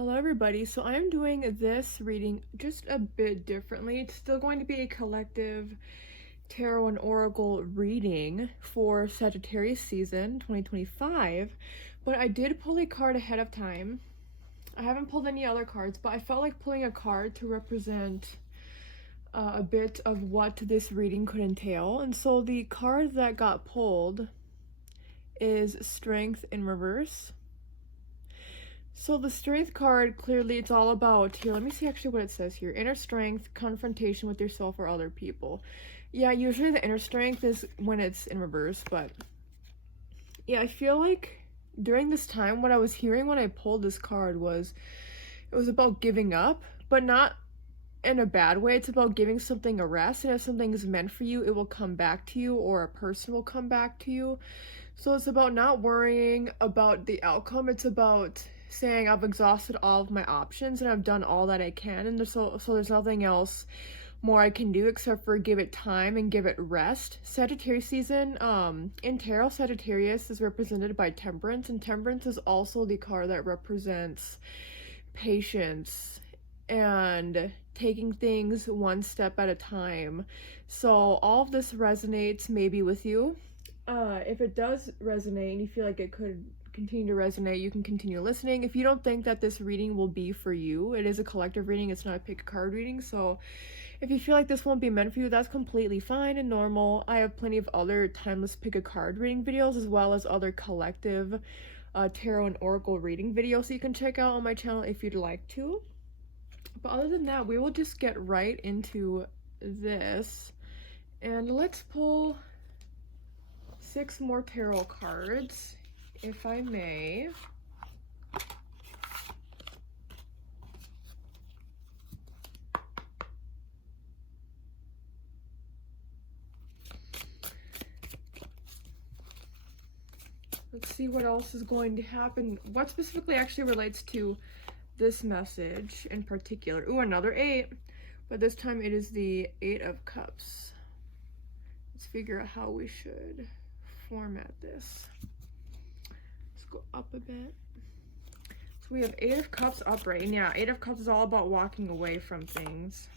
Hello everybody, so I'm doing this reading just a bit differently. It's still going to be a collective tarot and oracle reading for Sagittarius season 2025, but I did pull a card ahead of time. I haven't pulled any other cards, but I felt like pulling a card to represent a bit of what this reading could entail. And so the card that got pulled is Strength in Reverse. So the Strength card, clearly it's all about, here, let me see actually what it says here. Inner strength, confrontation with yourself or other people. Yeah, usually the inner strength is when it's in reverse, but yeah, I feel like during this time, what I was hearing when I pulled this card was, it was about giving up, but not in a bad way. It's about giving something a rest, and if something is meant for you, it will come back to you, or a person will come back to you. So it's about not worrying about the outcome. It's about saying I've exhausted all of my options and I've done all that I can, and so there's nothing else more I can do except for give it time and give it rest. Sagittarius season, in tarot, Sagittarius is represented by Temperance, and Temperance is also the card that represents patience and taking things one step at a time. So all of this resonates maybe with you. If it does resonate and you feel like it could continue to resonate, you can continue listening. If you don't think that this reading will be for you, it is a collective reading, it's not a pick a card reading, so if you feel like this won't be meant for you, that's completely fine and normal. I have plenty of other timeless pick a card reading videos, as well as other collective tarot and oracle reading videos that you can check out on my channel if you'd like to. But other than that, we will just get right into this, and let's pull 6 more tarot cards, if I may. Let's see what else is going to happen. What specifically actually relates to this message in particular. Ooh, another 8, but this time it is the 8 of Cups. Let's figure out how we should format this. Let's go up a bit. So we have 8 of Cups upright, and yeah, 8 of Cups is all about walking away from things.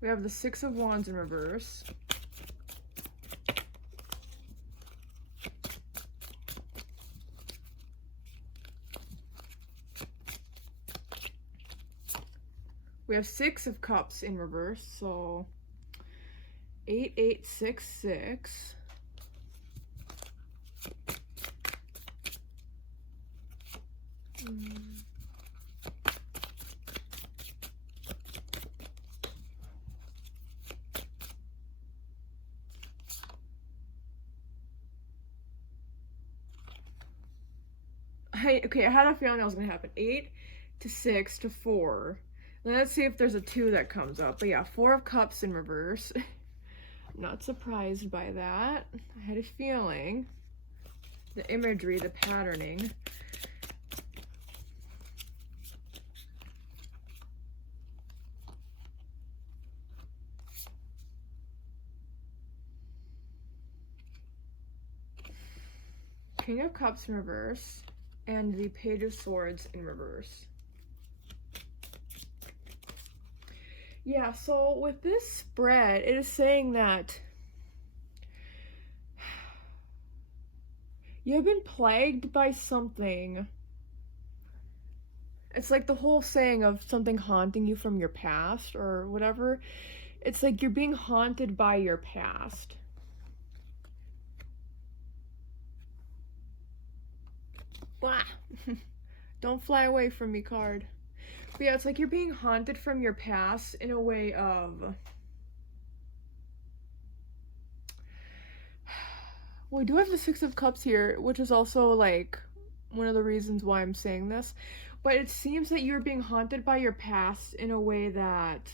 We have the 6 of Wands in reverse. We have 6 of Cups in reverse, so 8, 8, 6, 6. Okay, I had a feeling that was gonna happen. 8 to 6 to 4. Let's see if there's a 2 that comes up. But yeah, 4 of Cups in reverse. I'm not surprised by that. I had a feeling. The imagery, the patterning. King of Cups in reverse, and the Page of Swords in reverse. Yeah, so with this spread, it is saying that you have been plagued by something. It's like the whole saying of something haunting you from your past or whatever. It's like you're being haunted by your past. Blah. Don't fly away from me, card. But yeah, it's like you're being haunted from your past in a way of... We do have the 6 of Cups here, which is also like one of the reasons why I'm saying this. But it seems that you're being haunted by your past in a way that...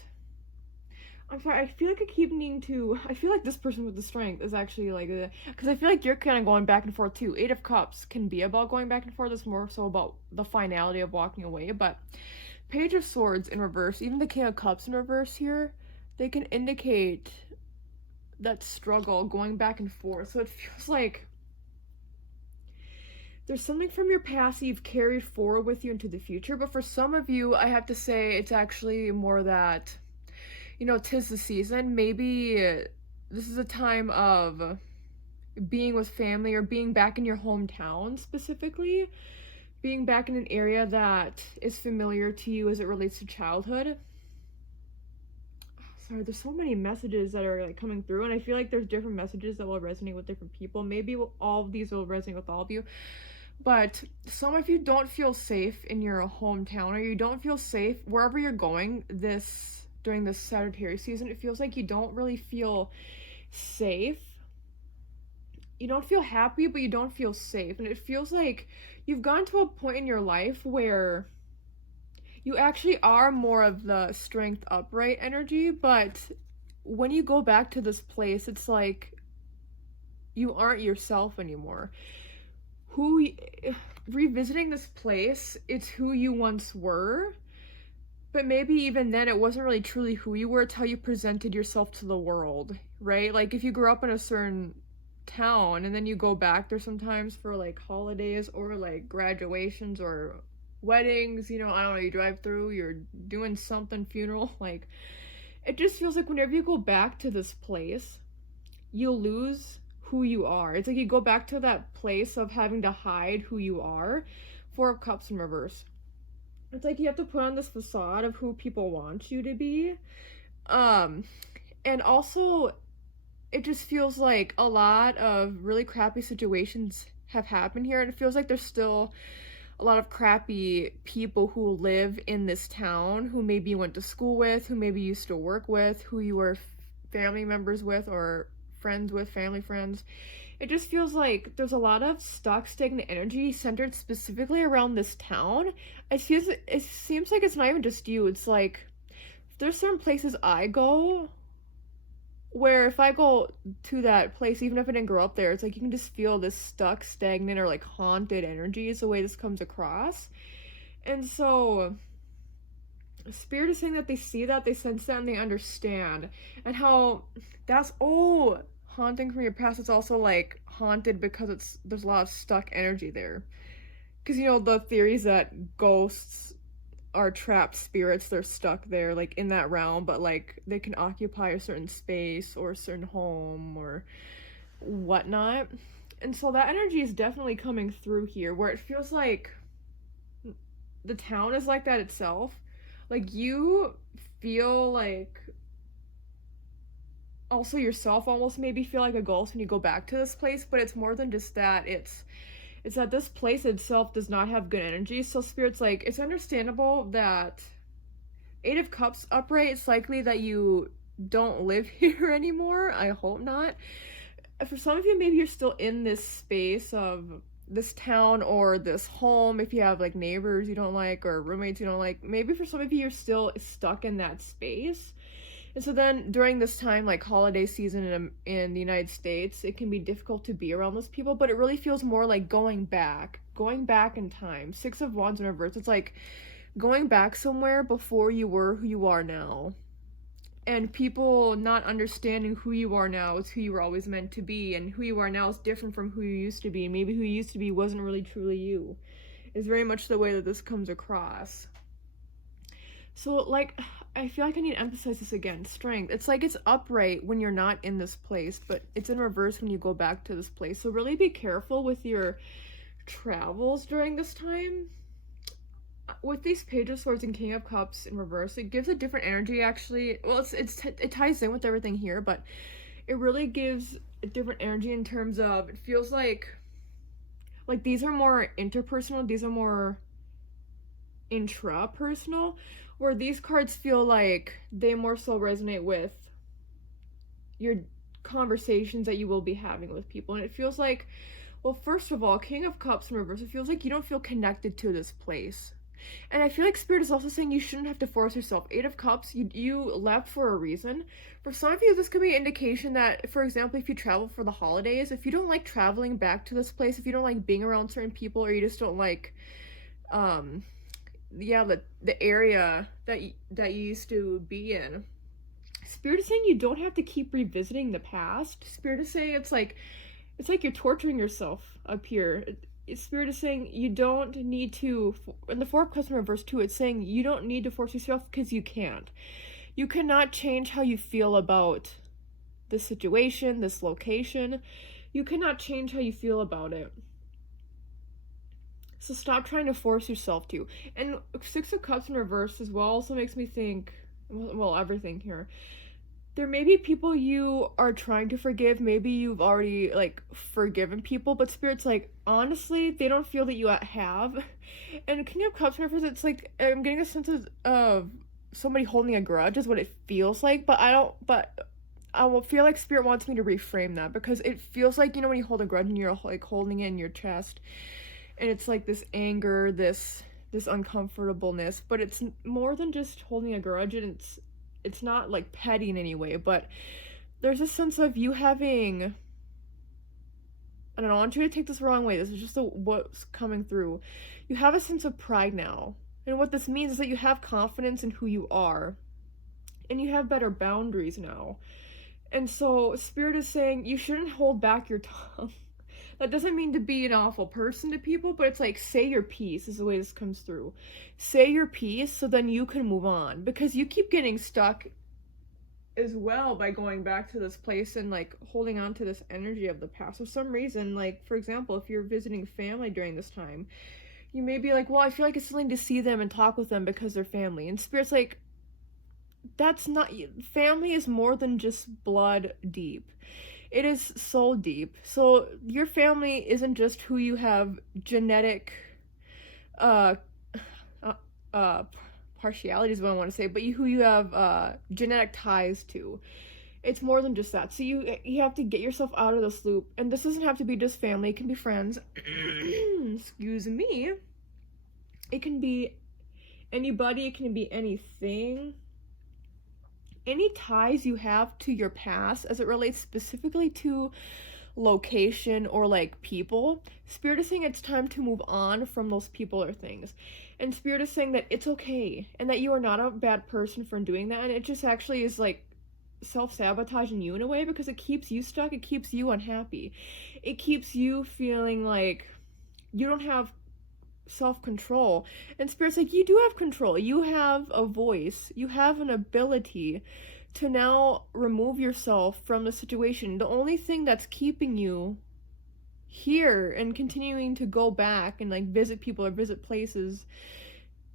I'm sorry, I feel like I keep needing to... I feel like this person with the Strength is actually like... Because I feel like you're kind of going back and forth too. 8 of Cups can be about going back and forth. It's more so about the finality of walking away. But Page of Swords in reverse, even the King of Cups in reverse here, they can indicate that struggle going back and forth. So it feels like there's something from your past that you've carried forward with you into the future. But for some of you, I have to say it's actually more that, you know, 'tis the season. Maybe this is a time of being with family or being back in your hometown specifically, being back in an area that is familiar to you as it relates to childhood. Sorry, there's so many messages that are like coming through, and I feel like there's different messages that will resonate with different people. Maybe all of these will resonate with all of you, but some of you don't feel safe in your hometown, or you don't feel safe wherever you're going during this Sagittarius season. It feels like you don't really feel safe. You don't feel happy, but you don't feel safe. And it feels like you've gone to a point in your life where you actually are more of the strength upright energy, but when you go back to this place, it's like you aren't yourself anymore. Revisiting this place, it's who you once were, but maybe even then it wasn't really truly who you were. It's how you presented yourself to the world, right? Like if you grew up in a certain town and then you go back there sometimes for like holidays or like graduations or weddings, you know, I don't know, you drive through, you're doing something, funeral, like it just feels like whenever you go back to this place, you lose who you are. It's like you go back to that place of having to hide who you are. Four of Cups in reverse. It's like you have to put on this facade of who people want you to be. And also it just feels like a lot of really crappy situations have happened here, and it feels like there's still a lot of crappy people who live in this town, who maybe you went to school with, who maybe you used to work with, who you were family members with or friends with, family friends. It just feels like there's a lot of stuck, stagnant energy centered specifically around this town. It seems like it's not even just you. It's like there's certain places I go where if I go to that place, even if I didn't grow up there, it's like you can just feel this stuck, stagnant, or like haunted energy is the way this comes across. And so Spirit is saying that they see that, they sense that, and they understand. And how that's haunting from your past. It's also like haunted because there's a lot of stuck energy there. Because you know the theories that ghosts are trapped spirits, they're stuck there like in that realm, but like they can occupy a certain space or a certain home or whatnot. And so that energy is definitely coming through here, where it feels like the town is like that itself. Like you feel like also yourself almost maybe feel like a ghost when you go back to this place, but it's more than just that. It's that this place itself does not have good energy. So Spirit's like, it's understandable that 8 of Cups upright, it's likely that you don't live here anymore. I hope not. For some of you, maybe you're still in this space of this town or this home, if you have like neighbors you don't like or roommates you don't like. Maybe for some of you, you're still stuck in that space. And so then during this time, like holiday season in the United States, it can be difficult to be around those people, but it really feels more like going back in time. 6 of Wands in reverse. It's like going back somewhere before you were who you are now. And people not understanding who you are now is who you were always meant to be, and who you are now is different from who you used to be. Maybe who you used to be wasn't really truly you. Is very much the way that this comes across. So like, I feel like I need to emphasize this again. Strength. It's like it's upright when you're not in this place, but it's in reverse when you go back to this place. So really be careful with your travels during this time. With these Page of Swords and King of Cups in reverse, it gives a different energy actually. Well, it ties in with everything here, but it really gives a different energy in terms of, it feels like these are more interpersonal, these are more intrapersonal, where these cards feel like they more so resonate with your conversations that you will be having with people. And it feels like, well, first of all, King of Cups in reverse, it feels like you don't feel connected to this place. And I feel like Spirit is also saying you shouldn't have to force yourself. 8 of Cups, you left for a reason. For some of you, this could be an indication that, for example, if you travel for the holidays, if you don't like traveling back to this place, if you don't like being around certain people, or you just don't like the area that you used to be in, Spirit is saying you don't have to keep revisiting the past. Spirit is saying it's like you're torturing yourself up here. Spirit is saying you don't need to, in the Four of Cups in reverse too, it's saying you don't need to force yourself because you can't. You cannot change how you feel about this situation, this location. You cannot change how you feel about it. So stop trying to force yourself to. And Six of Cups in reverse as well also makes me think, well, everything here. There may be people you are trying to forgive. Maybe you've already, like, forgiven people. But Spirit's like, honestly, they don't feel that you have. And King of Cups in reverse, it's like, I'm getting a sense of somebody holding a grudge is what it feels like. But I will feel like Spirit wants me to reframe that. Because it feels like, you know, when you hold a grudge and you're, like, holding it in your chest. And it's like this anger, this uncomfortableness, but it's more than just holding a grudge, and it's not like petty in any way, but there's a sense of you having, I don't know, I want you to take this the wrong way, this is just what's coming through. You have a sense of pride now, and what this means is that you have confidence in who you are, and you have better boundaries now. And so Spirit is saying you shouldn't hold back your tongue. That doesn't mean to be an awful person to people, but it's like, say your piece is the way this comes through. Say your piece so then you can move on. Because you keep getting stuck as well by going back to this place and, like, holding on to this energy of the past. For some reason, like, for example, if you're visiting family during this time, you may be like, well, I feel like it's something to see them and talk with them because they're family. And Spirit's like, that's not, family is more than just blood deep. It is soul deep. So your family isn't just who you have genetic partiality is what I want to say, but who you have genetic ties to. It's more than just that. So you have to get yourself out of this loop. And this doesn't have to be just family. It can be friends. Excuse me. It can be anybody. It can be anything. Any ties you have to your past as it relates specifically to location or, like, people, Spirit is saying it's time to move on from those people or things. And Spirit is saying that it's okay and that you are not a bad person for doing that, and it just actually is, like, self-sabotaging you in a way because it keeps you stuck, it keeps you unhappy. It keeps you feeling like you don't have self-control. And Spirit's like, you do have control. You have a voice. You have an ability to now remove yourself from the situation. The only thing that's keeping you here and continuing to go back and, like, visit people or visit places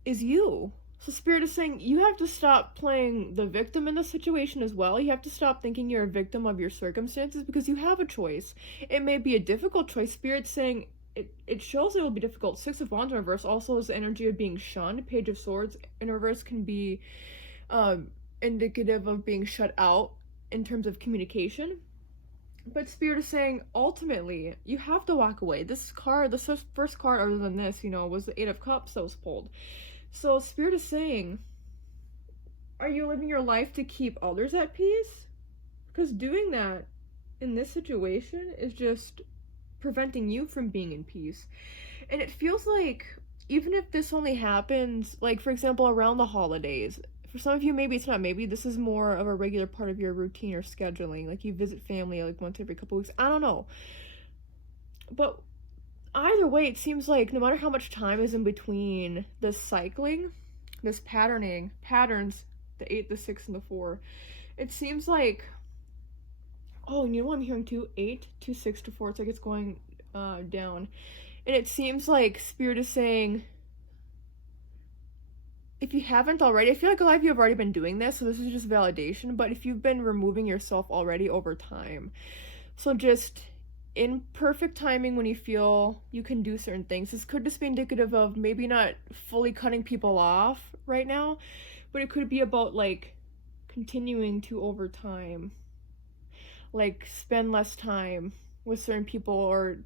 is you. So Spirit is saying you have to stop playing the victim in the situation as well. You have to stop thinking you're a victim of your circumstances because you have a choice. It may be a difficult choice. Spirit's saying it shows it will be difficult. Six of Wands in reverse also is the energy of being shunned. Page of Swords in reverse can be indicative of being shut out in terms of communication. But Spirit is saying, ultimately, you have to walk away. This card, the first card other than this, you know, was the Eight of Cups that was pulled. So Spirit is saying, are you living your life to keep others at peace? Because doing that in this situation is just preventing you from being in peace. And it feels like, even if this only happens, like, for example, around the holidays, for some of you, maybe it's not, maybe this is more of a regular part of your routine or scheduling, like you visit family like once every couple weeks, I don't know. But either way, it seems like no matter how much time is in between this cycling, this patterns, the 8, the 6, and the 4, it seems like, oh, and you know what I'm hearing too? 8, 2, 6 to 4. It's like it's going down. And it seems like Spirit is saying, if you haven't already, I feel like a lot of you have already been doing this, so this is just validation, but if you've been removing yourself already over time, so just in perfect timing when you feel you can do certain things. This could just be indicative of maybe not fully cutting people off right now, but it could be about, like, continuing to, over time, like, spend less time with certain people or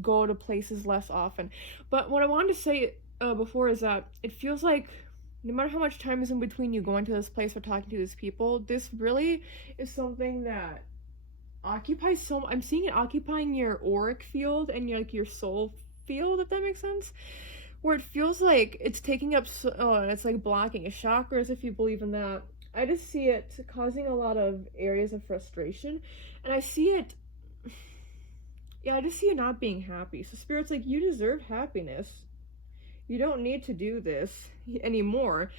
go to places less often. But what I wanted to say before is that it feels like no matter how much time is in between you going to this place or talking to these people, this really is something that occupies I'm seeing it occupying your auric field and your soul field, if that makes sense, where it feels like it's taking up it's like blocking your chakras, if you believe in that. I just see it causing a lot of areas of frustration, and I see it Yeah, I just see you not being happy. So Spirit's like, you deserve happiness. You don't need to do this anymore.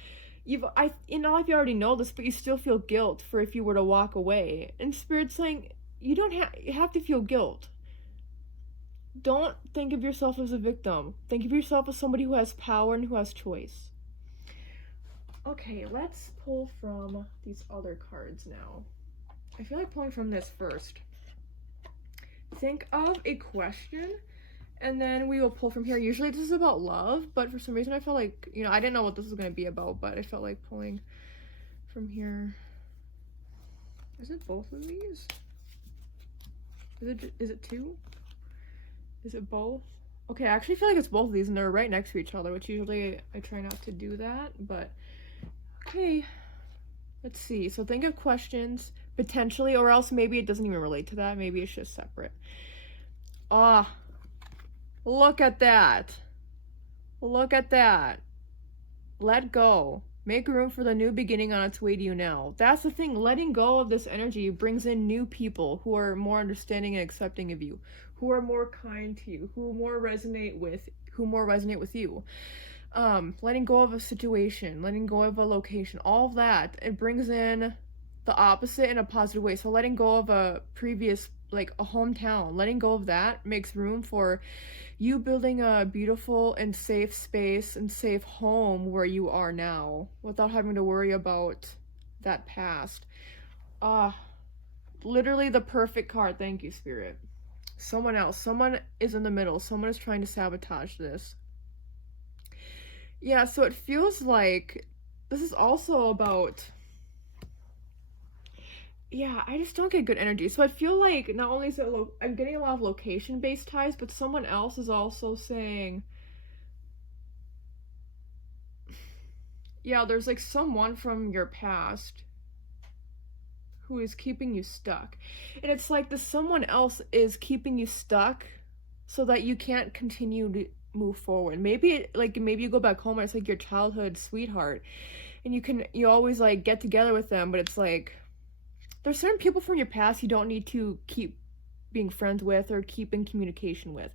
In all of you already know this, but you still feel guilt for if you were to walk away. And Spirit's saying, you have to feel guilt. Don't think of yourself as a victim. Think of yourself as somebody who has power and who has choice. Okay, let's pull from these other cards now. I feel like pulling from this first. Think of a question, and then we will pull from here. Usually this is about love, but for some reason I felt like, I didn't know what this was going to be about, but I felt like pulling from here. Is it both of these? Is it two? Is it both? Okay, I actually feel like it's both of these, and they're right next to each other, which usually I try not to do that, but okay. Let's see. So think of questions, potentially, or else maybe it doesn't even relate to that. Maybe it's just separate. Look at that. Look at that. Let go. Make room for the new beginning on its way to you now. That's the thing. Letting go of this energy brings in new people who are more understanding and accepting of you, who are more kind to you, who more resonate with you. Letting go of a situation, letting go of a location, all of that, it brings in the opposite in a positive way. So letting go of a previous, like a hometown, letting go of that makes room for you building a beautiful and safe space and safe home where you are now without having to worry about that past. Literally the perfect card. Thank you, Spirit. Someone is in the middle. Someone is trying to sabotage this. Yeah, so it feels like this is also about, I just don't get good energy. So I feel like not only is it I'm getting a lot of location-based ties, but someone else is also saying, there's like someone from your past who is keeping you stuck. And it's like the someone else is keeping you stuck so that you can't continue to move forward. Maybe you go back home and it's like your childhood sweetheart, and you always like get together with them, but it's like there's certain people from your past you don't need to keep being friends with or keep in communication with.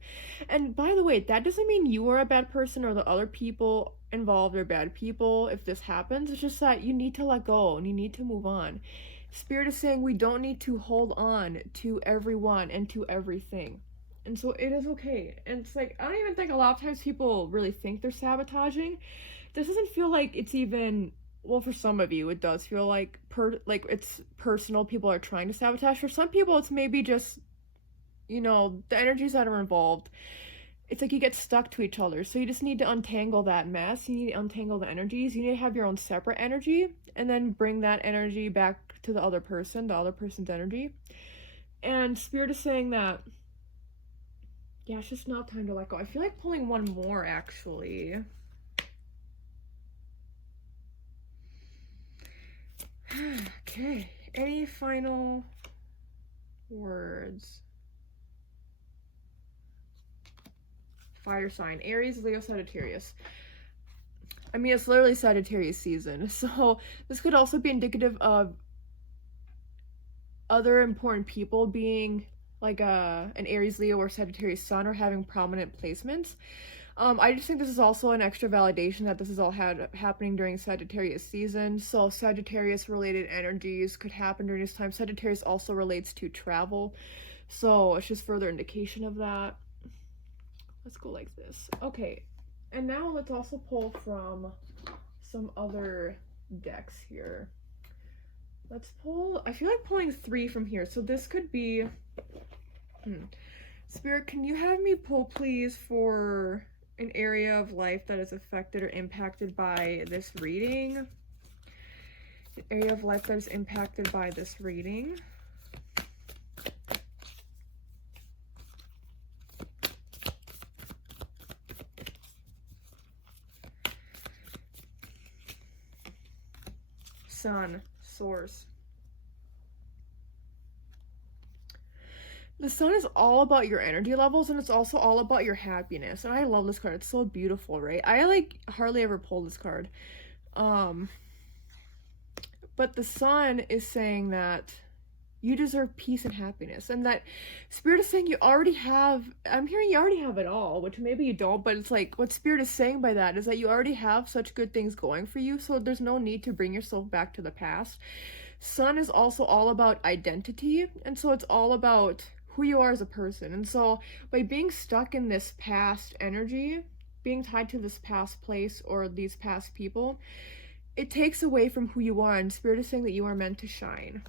And by the way, that doesn't mean you are a bad person or the other people involved are bad people if this happens. It's just that you need to let go and you need to move on. Spirit is saying we don't need to hold on to everyone and to everything. And so it is okay. And it's like, I don't even think a lot of times people really think they're sabotaging. This doesn't feel like it's even, well, for some of you, it does feel like it's personal. People are trying to sabotage. For some people, it's maybe just, the energies that are involved. It's like you get stuck to each other. So you just need to untangle that mess. You need to untangle the energies. You need to have your own separate energy and then bring that energy back to the other person's energy. And Spirit is saying that, it's just not time to let go. I feel like pulling one more, actually. Okay. Any final words? Fire sign. Aries, Leo, Sagittarius. I mean, it's literally Sagittarius season. So this could also be indicative of other important people being like an Aries, Leo, or Sagittarius sun or having prominent placements. I just think this is also an extra validation that this is all happening during Sagittarius season. So Sagittarius related energies could happen during this time. Sagittarius also relates to travel. So it's just further indication of that. Let's go like this. Okay. And now let's also pull from some other decks here. Let's pull, I feel like pulling 3 from here. So this could be, Spirit, can you have me pull, please, for an area of life that is affected or impacted by this reading? An area of life that is impacted by this reading. Sun, source. The sun is all about your energy levels, and it's also all about your happiness. And I love this card. It's so beautiful, right? I hardly ever pull this card. But the sun is saying that You deserve peace and happiness. And that Spirit is saying you already have, I'm hearing you already have it all, which maybe you don't, but it's like what Spirit is saying by that is that you already have such good things going for you, so there's no need to bring yourself back to the past. Sun is also all about identity, and so it's all about who you are as a person. And so by being stuck in this past energy, being tied to this past place or these past people, it takes away from who you are, and Spirit is saying that you are meant to shine.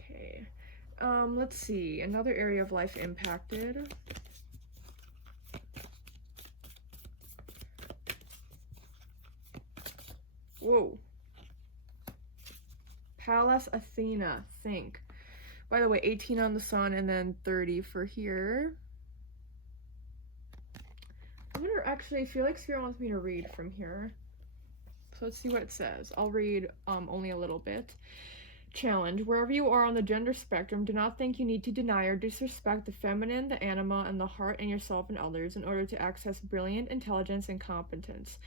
Okay, let's see, another area of life impacted. Whoa. Pallas Athena, think. By the way, 18 on the sun and then 30 for here. I'm gonna actually feel like Spirit wants me to read from here. So let's see what it says. I'll read only a little bit. Challenge. Wherever you are on the gender spectrum, do not think you need to deny or disrespect the feminine, the anima, and the heart in yourself and others in order to access brilliant intelligence and competence.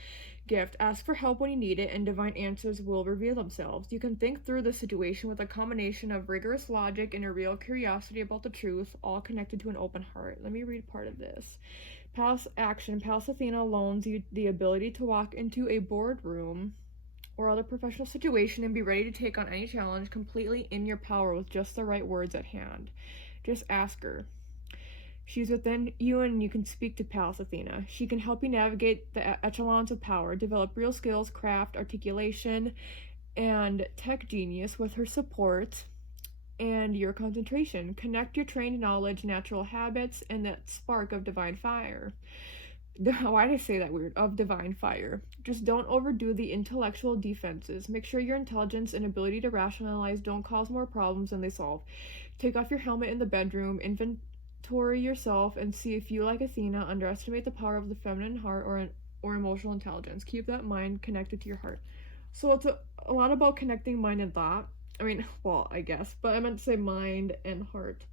Gift. Ask for help when you need it, and divine answers will reveal themselves. You can think through the situation with a combination of rigorous logic and a real curiosity about the truth, all connected to an open heart. Let me read part of this. Pallas action. Pallas Athena loans you the ability to walk into a boardroom or other professional situation and be ready to take on any challenge completely in your power with just the right words at hand. Just ask her. She's within you, and you can speak to Pallas Athena. She can help you navigate the echelons of power, develop real skills, craft, articulation, and tech genius with her support and your concentration. Connect your trained knowledge, natural habits, and that spark of divine fire. Why did I say that weird? Of divine fire. Just don't overdo the intellectual defenses. Make sure your intelligence and ability to rationalize don't cause more problems than they solve. Take off your helmet in the bedroom, inventory yourself, and see if you, like Athena, underestimate the power of the feminine heart or emotional intelligence. Keep that mind connected to your heart. So it's a lot about connecting mind and thought. I mean, well, I guess, but I meant to say mind and heart.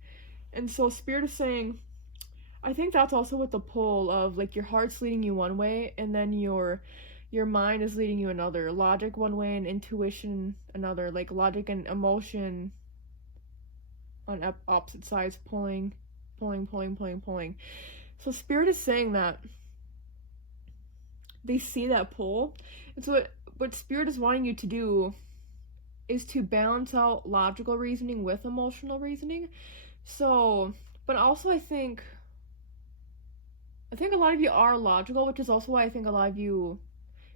And so Spirit is saying, I think that's also with the pull of like your heart's leading you one way, and then your mind is leading you another. Logic one way and intuition another. Like logic and emotion on opposite sides, pulling. So Spirit is saying that they see that pull, and so what Spirit is wanting you to do is to balance out logical reasoning with emotional reasoning. So, but also I think a lot of you are logical, which is also why I think a lot of you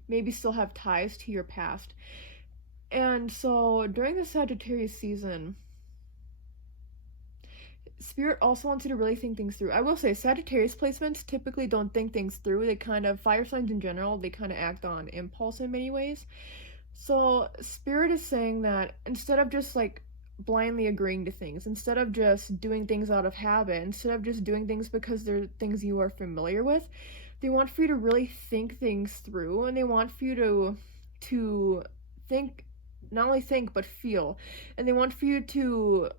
maybe still have ties to your past. And so during the Sagittarius season, Spirit also wants you to really think things through. I will say Sagittarius placements typically don't think things through. They kind of, fire signs in general, they kind of act on impulse in many ways. So Spirit is saying that instead of just like blindly agreeing to things, instead of just doing things out of habit, instead of just doing things because they're things you are familiar with, they want for you to really think things through, and they want for you to think, not only think but feel, and they want for you to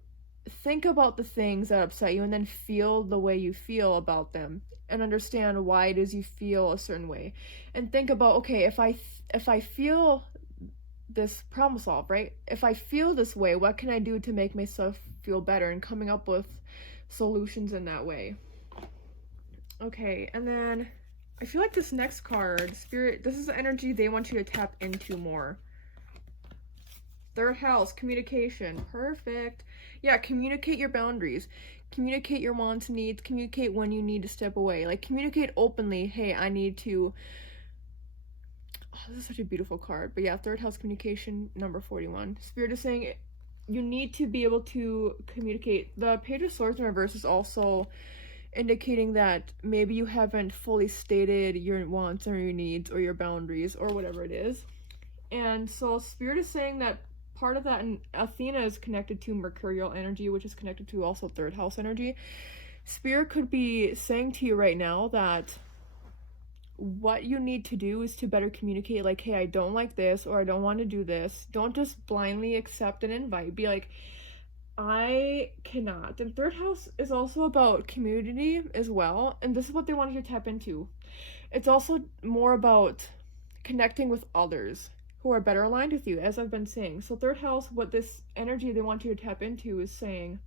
think about the things that upset you and then feel the way you feel about them and understand why it is you feel a certain way, and think about, okay, if I feel this, problem solve, right? If I feel this way, what can I do to make myself feel better, and coming up with solutions in that way. Okay, and then I feel like this next card, Spirit, this is the energy they want you to tap into more. Third house, communication. Perfect. Yeah, communicate your boundaries. Communicate your wants, needs. Communicate when you need to step away. Like, communicate openly. Hey, I need to... Oh, this is such a beautiful card. But yeah, third house communication, number 41. Spirit is saying you need to be able to communicate. The Page of Swords in reverse is also indicating that maybe you haven't fully stated your wants or your needs or your boundaries or whatever it is. And so Spirit is saying that part of that, and Athena is connected to mercurial energy, which is connected to also third house energy. Spirit could be saying to you right now that what you need to do is to better communicate, like, hey, I don't like this, or I don't want to do this. Don't just blindly accept and invite. Be like, I cannot. And third house is also about community as well, and this is what they want you to tap into. It's also more about connecting with others who are better aligned with you, as I've been saying. So third house, what this energy they want you to tap into is saying,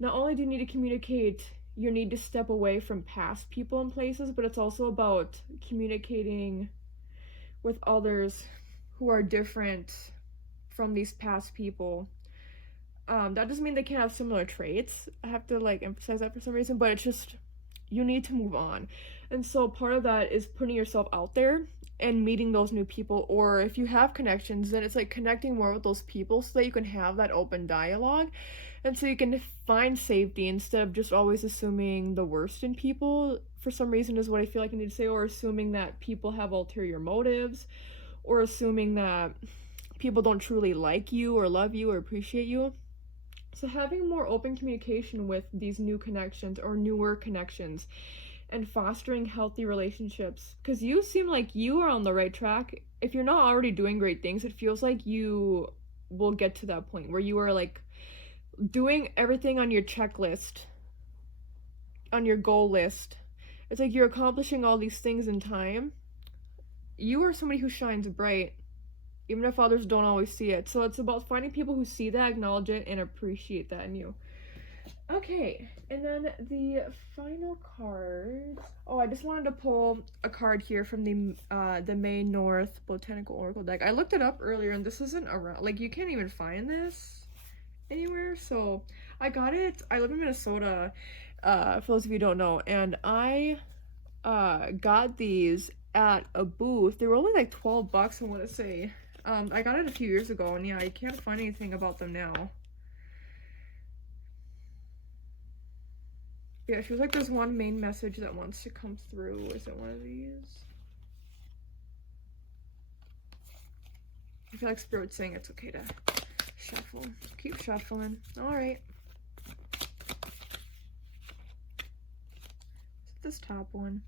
not only do you need to communicate your need to step away from past people and places, but it's also about communicating with others who are different from these past people. That doesn't mean they can't have similar traits. I have to like emphasize that for some reason, but it's just, you need to move on. And so part of that is putting yourself out there and meeting those new people, or if you have connections, then it's like connecting more with those people so that you can have that open dialogue, and so you can find safety instead of just always assuming the worst in people, for some reason, is what I feel like I need to say, or assuming that people have ulterior motives, or assuming that people don't truly like you or love you or appreciate you. So having more open communication with these new connections or newer connections, and fostering healthy relationships, because you seem like you are on the right track. If you're not already doing great things, it feels like you will get to that point where you are like doing everything on your checklist, on your goal list. It's like you're accomplishing all these things in time. You are somebody who shines bright, even if others don't always see it. So it's about finding people who see that, acknowledge it, and appreciate that in you. Okay, and then the final card. Oh, I just wanted to pull a card here from the May North Botanical Oracle deck. I looked it up earlier, and this isn't around. Like, you can't even find this anywhere. So I got it. I live in Minnesota, for those of you who don't know, and I got these at a booth. They were only like $12, I want to say. I got it a few years ago, and yeah, I can't find anything about them now. Yeah, it feels like there's one main message that wants to come through. Is it one of these? I feel like Spirit's saying it's okay to shuffle. Keep shuffling. Alright. This top one.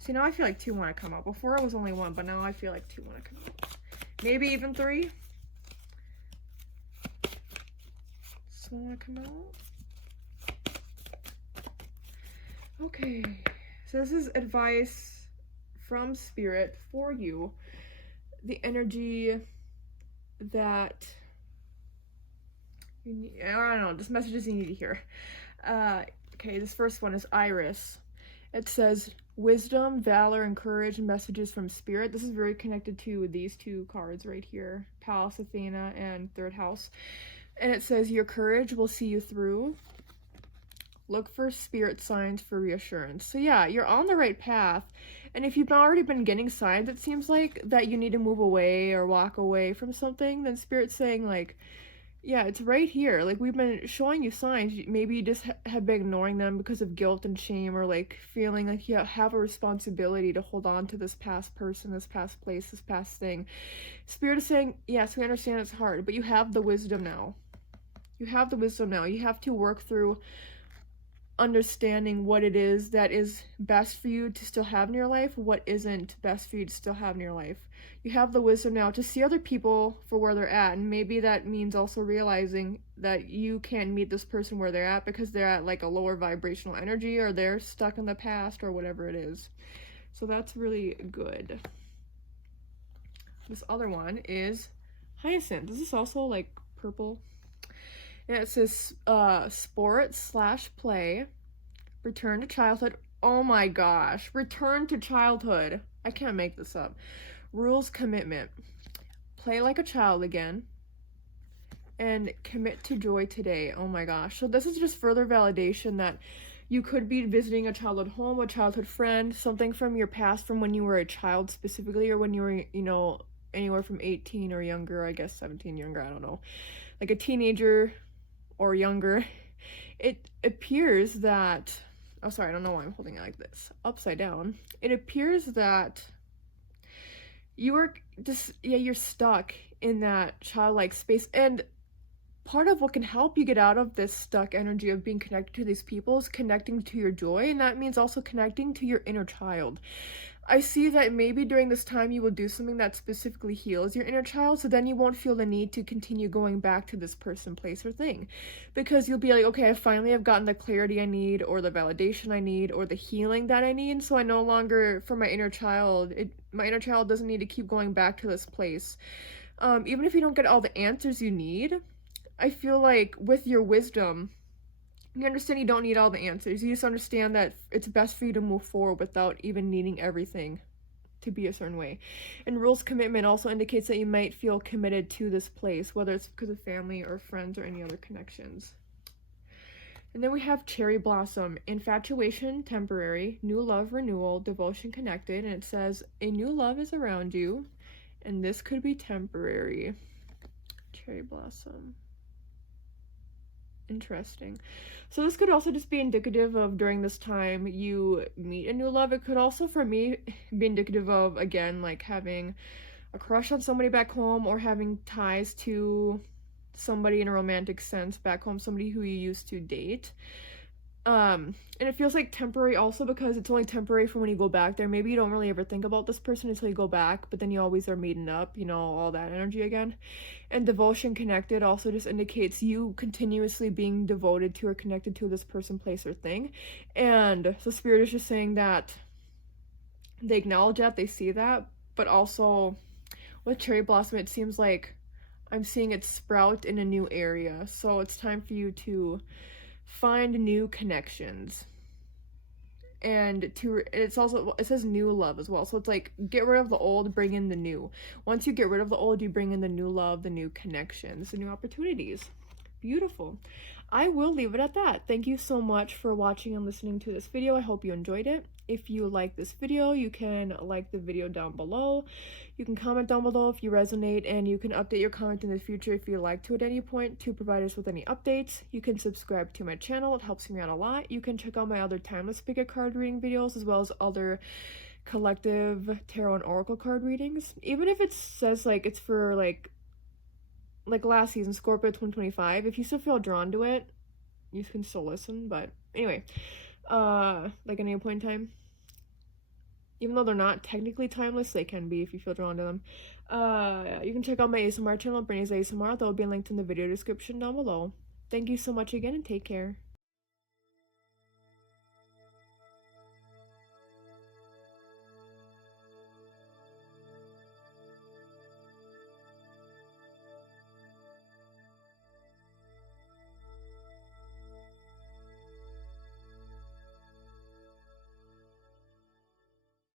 See, now I feel like two want to come out. Before it was only one, but now I feel like two want to come out. Maybe even three. This one want to come out. Okay, so this is advice from Spirit for you. The energy that you need, I don't know, just messages you need to hear. Okay, this first one is Iris. It says, wisdom, valor, and courage, messages from Spirit. This is very connected to these two cards right here, Pallas Athena and third house. And it says, your courage will see you through. Look for Spirit signs for reassurance. So yeah, you're on the right path. And if you've already been getting signs, it seems like that you need to move away or walk away from something, then Spirit's saying like, yeah, it's right here. Like, we've been showing you signs. Maybe you just have been ignoring them because of guilt and shame, or like feeling like you have a responsibility to hold on to this past person, this past place, this past thing. Spirit is saying, yes, we understand it's hard, but you have the wisdom now. You have the wisdom now. You have to work through understanding what it is that is best for you to still have in your life, what isn't best for you to still have in your life. You have the wisdom now to see other people for where they're at, and maybe that means also realizing that you can't meet this person where they're at because they're at like a lower vibrational energy, or they're stuck in the past, or whatever it is. So that's really good. This other one is Hyacinth. This is also like purple. And it says, sport/play, return to childhood. Oh my gosh, return to childhood. I can't make this up. Rules, commitment. Play like a child again. And commit to joy today. Oh my gosh. So this is just further validation that you could be visiting a childhood home, a childhood friend, something from your past, from when you were a child specifically, or when you were, you know, anywhere from 18 or younger, I guess 17 younger, I don't know. Like a teenager or younger. It appears that, oh sorry, I don't know why I'm holding it like this, upside down. It appears that you are just, yeah, you're stuck in that childlike space. And part of what can help you get out of this stuck energy of being connected to these people is connecting to your joy. And that means also connecting to your inner child. I see that maybe during this time you will do something that specifically heals your inner child, so then you won't feel the need to continue going back to this person, place, or thing. Because you'll be like, okay, I finally have gotten the clarity I need, or the validation I need, or the healing that I need, so I no longer, for my inner child, my inner child doesn't need to keep going back to this place. Even if you don't get all the answers you need, I feel like with your wisdom, you understand you don't need all the answers. You just understand that it's best for you to move forward without even needing everything to be a certain way. And rules commitment also indicates that you might feel committed to this place, whether it's because of family or friends or any other connections. And then we have cherry blossom, infatuation, temporary, new love, renewal, devotion, connected. And it says, a new love is around you, and this could be temporary. Cherry blossom. Interesting. So this could also just be indicative of during this time you meet a new love. It could also, for me, be indicative of, again, like having a crush on somebody back home, or having ties to somebody in a romantic sense back home, somebody who you used to date. And it feels like temporary also because it's only temporary for when you go back there. Maybe you don't really ever think about this person until you go back, but then you always are meeting up, you know, all that energy again. And devotion, connected, also just indicates you continuously being devoted to or connected to this person, place, or thing. And the spirit is just saying that they acknowledge that, they see that, but also with cherry blossom, it seems like I'm seeing it sprout in a new area. So it's time for you to find new connections, and it says new love as well, so it's like get rid of the old, bring in the new. Once you get rid of the old, you bring in the new love, the new connections, the new opportunities. Beautiful. I will leave it at that. Thank you so much for watching and listening to this video. I hope you enjoyed it. If you like this video, you can like the video down below. You can comment down below if you resonate, and you can update your comment in the future if you like to at any point to provide us with any updates. You can subscribe to my channel. It helps me out a lot. You can check out my other timeless pick a card reading videos, as well as other collective tarot and oracle card readings. Even if it says like it's for like last season, Scorpio 2025, if you still feel drawn to it, you can still listen. But anyway, like at any point in time, even though they're not technically timeless, they can be if you feel drawn to them. You can check out my ASMR channel, Brittney's ASMR. That will be linked in the video description down below. Thank you so much again, and take care.